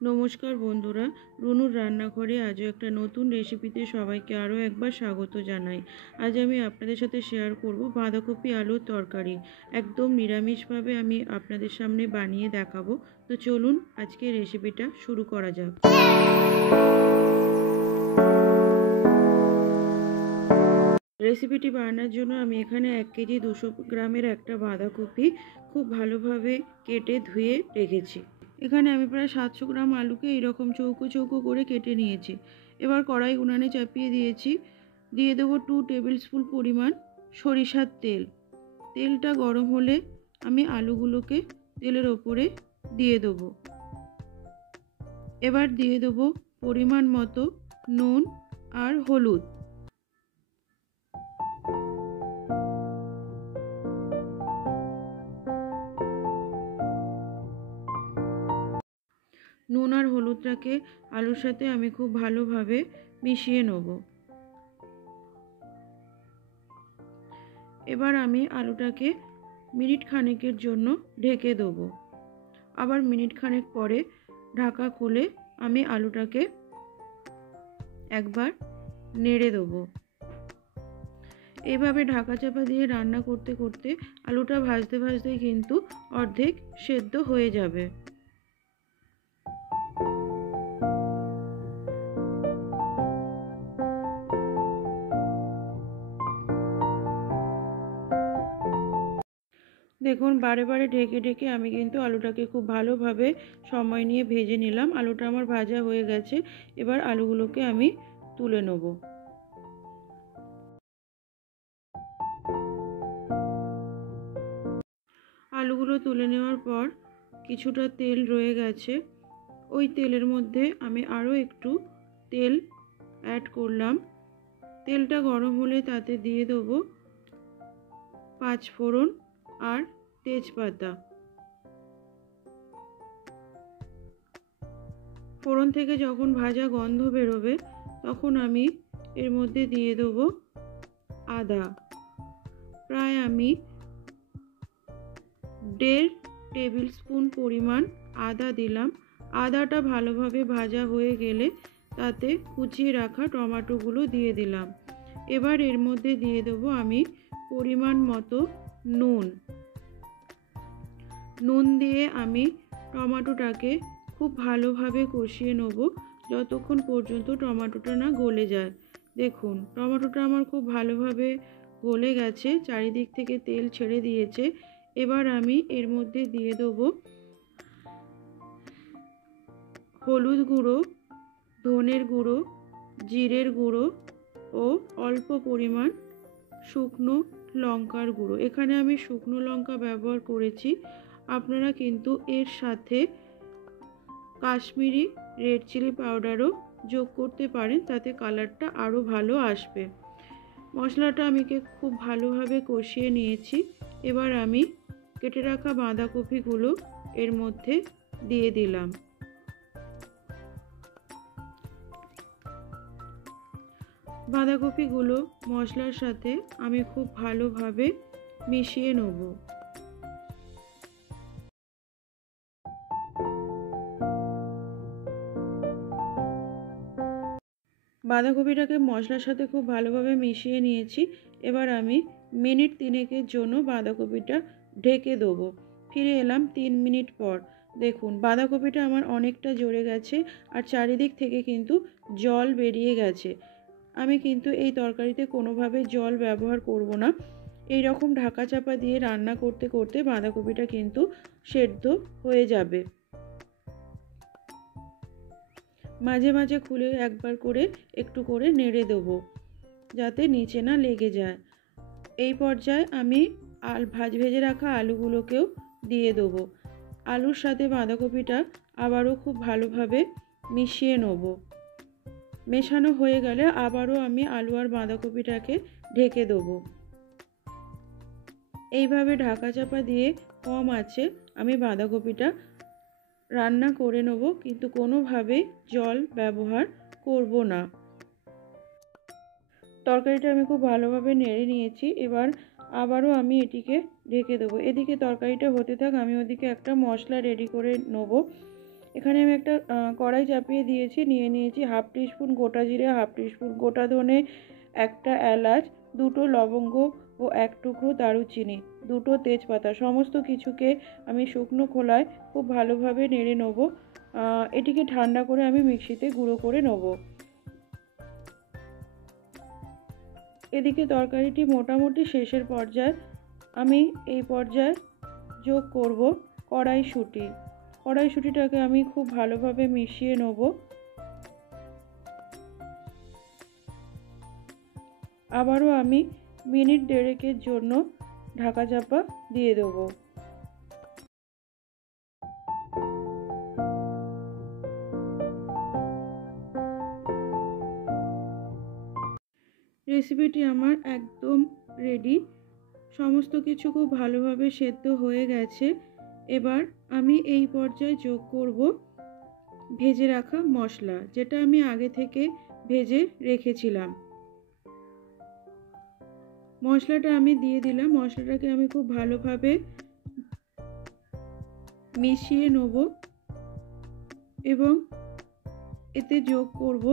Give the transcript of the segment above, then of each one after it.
নমস্কার বন্ধুরা, রুনুর রান্নাঘরে আজও একটা নতুন রেসিপিতে সবাইকে আরও একবার স্বাগত জানাই। আজ আমি আপনাদের সাথে শেয়ার করব বাঁধাকপি আলুর তরকারি। একদম নিরামিষভাবে আমি আপনাদের সামনে বানিয়ে দেখাবো। তো চলুন আজকে রেসিপিটা শুরু করা যাক। রেসিপিটি বানানোর জন্য আমি এখানে 1 কেজি 200 গ্রামের একটা বাঁধাকপি খুব ভালোভাবে কেটে ধুয়ে রেখেছি। এখানে আমি প্রায় 700 গ্রাম আলুকে এরকম চৌকো চৌকো করে কেটে নিয়েছি। এবার কড়াই উনানে চাপিয়ে দিয়েছি। দিয়ে দেবো 2 টেবিল স্পুন পরিমাণ সরিষার তেল। তেলটা গরম হলে আমি আলুগুলোকে তেলের ওপরে দিয়ে দেবো। এবার দিয়ে দেবো পরিমাণ মতো নুন আর হলুদ। নুন আর হলুদটাকে আলুর সাথে আমি খুব ভালোভাবে মিশিয়ে নেব। এবার আমি আলুটাকে মিনিট খানেকের জন্য ঢেকে দেবো। আবার মিনিট খানেক পরে ঢাকা খুলে আমি আলুটাকে একবার নেড়ে দেবো। এভাবে ঢাকা চাপা দিয়ে রান্না করতে করতে আলুটা ভাজতে ভাজতেই কিন্তু অর্ধেক সেদ্ধ হয়ে যাবে। দেখুন বারে বারে ঢেকে ঢেকে আমি কিন্তু আলুটাকে খুব ভালোভাবে সময় নিয়ে ভেজে নিলাম। আলুটা আমার ভাজা হয়ে গেছে। এবার আলুগুলোকে আমি তুলে নেব। আলুগুলো তুলে নেওয়ার পর কিছুটা তেল রয়ে গেছে। ওই তেলের মধ্যে আমি আরও একটু তেল অ্যাড করলাম। তেলটা গরম হলে তাতে দিয়ে দেবো 5 ফোড়ন আর তেজপাতা। ফোড়ন থেকে যখন ভাজা গন্ধ বেরোবে তখন আমি এর মধ্যে দিয়ে দেবো আদা। প্রায় আমি 1.5 টেবিল স্পুন পরিমাণ আদা দিলাম। আদাটা ভালোভাবে ভাজা হয়ে গেলে তাতে কুচিয়ে রাখা টমেটোগুলো দিয়ে দিলাম। এবার এর মধ্যে দিয়ে দেবো আমি পরিমাণ মতো নুন। নুন দিয়ে আমি টমেটোটাকে খুব ভালোভাবে কষিয়ে নেব যতক্ষণ পর্যন্ত টমেটোটা না গলে যায়। দেখুন টমেটোটা আমার খুব ভালোভাবে গলে গেছে, চারিদিক থেকে তেল ছেড়ে দিয়েছে। এবার আমি এর মধ্যে দিয়ে দেবো হলুদ গুঁড়ো, ধনের গুঁড়ো, জিরের গুঁড়ো ও অল্প পরিমাণ শুকনো লঙ্কার গুঁড়ো। এখানে আমি শুকনো লঙ্কা ব্যবহার করেছি। আপনারা কিন্তু এর সাথে কাশ্মীরি রেড চিলি পাউডারও যোগ করতে পারেন, তাতে কালারটা আরও ভালো আসবে। মশলাটা আমি খুব ভালোভাবে কষিয়ে নিয়েছি। এবার আমি কেটে রাখা বাঁধাকপিগুলো এর মধ্যে দিয়ে দিলাম। বাঁধাকপিগুলো মশলার সাথে আমি খুব ভালোভাবে মিশিয়ে নেব। বাঁধাকপিটাকে মশলার সাথে খুব ভালোভাবে মিশিয়ে নিয়েছি। এবার আমি মিনিট 3 জন্য বাঁধাকপিটা ঢেকে দেবো। ফিরে এলাম 3 মিনিট পর। দেখুন বাঁধাকপিটা আমার অনেকটা জ্বরে গেছে আর চারিদিক থেকে কিন্তু জল বেরিয়ে গেছে। আমি কিন্তু এই তরকারিতে কোনোভাবে জল ব্যবহার করব না। এই রকম ঢাকা চাপা দিয়ে রান্না করতে করতে বাঁধাকপিটা কিন্তু সেদ্ধ হয়ে যাবে। মাঝে মাঝে খুলে একবার করে একটু করে নেড়ে দেবো যাতে নিচে না লেগে যায়। এই পর্যায়ে আমি ভেজে রাখা আলুগুলোকেও দিয়ে দেবো। আলুর সাথে বাঁধাকপিটা আবারও খুব ভালোভাবে মিশিয়ে নেব। মেশানো হয়ে গেলে আবারও আমি আলু আর বাঁধাকপিটাকে ঢেকে দেবো। এইভাবে ঢাকা চাপা দিয়ে কম আঁচে আমি বাঁধাকপিটা রান্না করে নেব, কিন্তু কোনোভাবে জল ব্যবহার করব না। তরকারিটা আমি খুব ভালোভাবে নেড়ে নিয়েছি। এবার আবারও আমি এটিকে ঢেকে দেবো। এদিকে তরকারিটা হতে থাক, আমি ওদিকে একটা মশলা রেডি করে নেব। এখানে আমি একটা কড়াই চাপিয়ে দিয়েছি, নিয়ে নিয়েছি 1/2 টিস্পুন গোটা জিরে, 1/2 টিস্পুন গোটা ধনে, একটা এলাচ, 2টো লবঙ্গ ও 1 টুকরো দারুচিনি, 2টো তেজপাতা। সমস্ত কিছুকে আমি শুকনো খোলায় খুব ভালোভাবে নেড়ে নেব। এটিকে ঠান্ডা করে আমি মিক্সিতে গুঁড়ো করে নেব। এদিকে তরকারিটি মোটামুটি শেষের পর্যায়ে। আমি এই পর্যায়ে যোগ করব কড়াইশুঁটি। কড়াইশুঁটিটাকে আমি খুব ভালোভাবে মিশিয়ে নেব। আবারও আমি মিনিট 1.5-এর জন্য ঢাকা চাপা দিয়ে দেব। রেসিপিটি আমার একদম রেডি। সমস্ত কিছু খুব ভালোভাবে সেদ্ধ হয়ে গেছে। এবার আমি এই পর্যায়ে যোগ করব ভেজে রাখা মশলা, যেটা আমি আগে থেকে ভেজে রেখেছিলাম। মশলাটা আমি দিয়ে দিলাম। মশলাটাকে আমি খুব ভালোভাবে মিশিয়ে নেব এবং এতে যোগ করব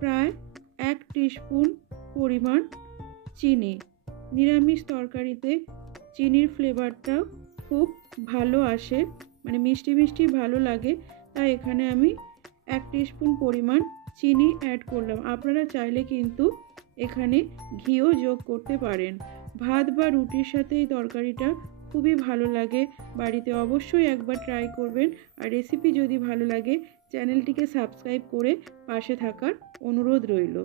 প্রায় 1 টিস্পুন পরিমাণ চিনি। নিরামিষ তরকারিতে চিনির ফ্লেভারটা খুব ভালো আসে, মানে মিষ্টি মিষ্টি ভালো লাগে, তাই এখানে আমি 1 টিস্পুন পরিমাণ চিনি অ্যাড করলাম। আপনারা চাইলে কিন্তু এখানে ঘিও যোগ করতে পারেন। ভাত বা রুটির সাথে এই তরকারিটা খুবই ভালো লাগে। বাড়িতে অবশ্যই একবার ট্রাই করবেন। আর রেসিপি যদি ভালো লাগে চ্যানেলটিকে সাবস্ক্রাইব করে পাশে থাকার অনুরোধ রইল।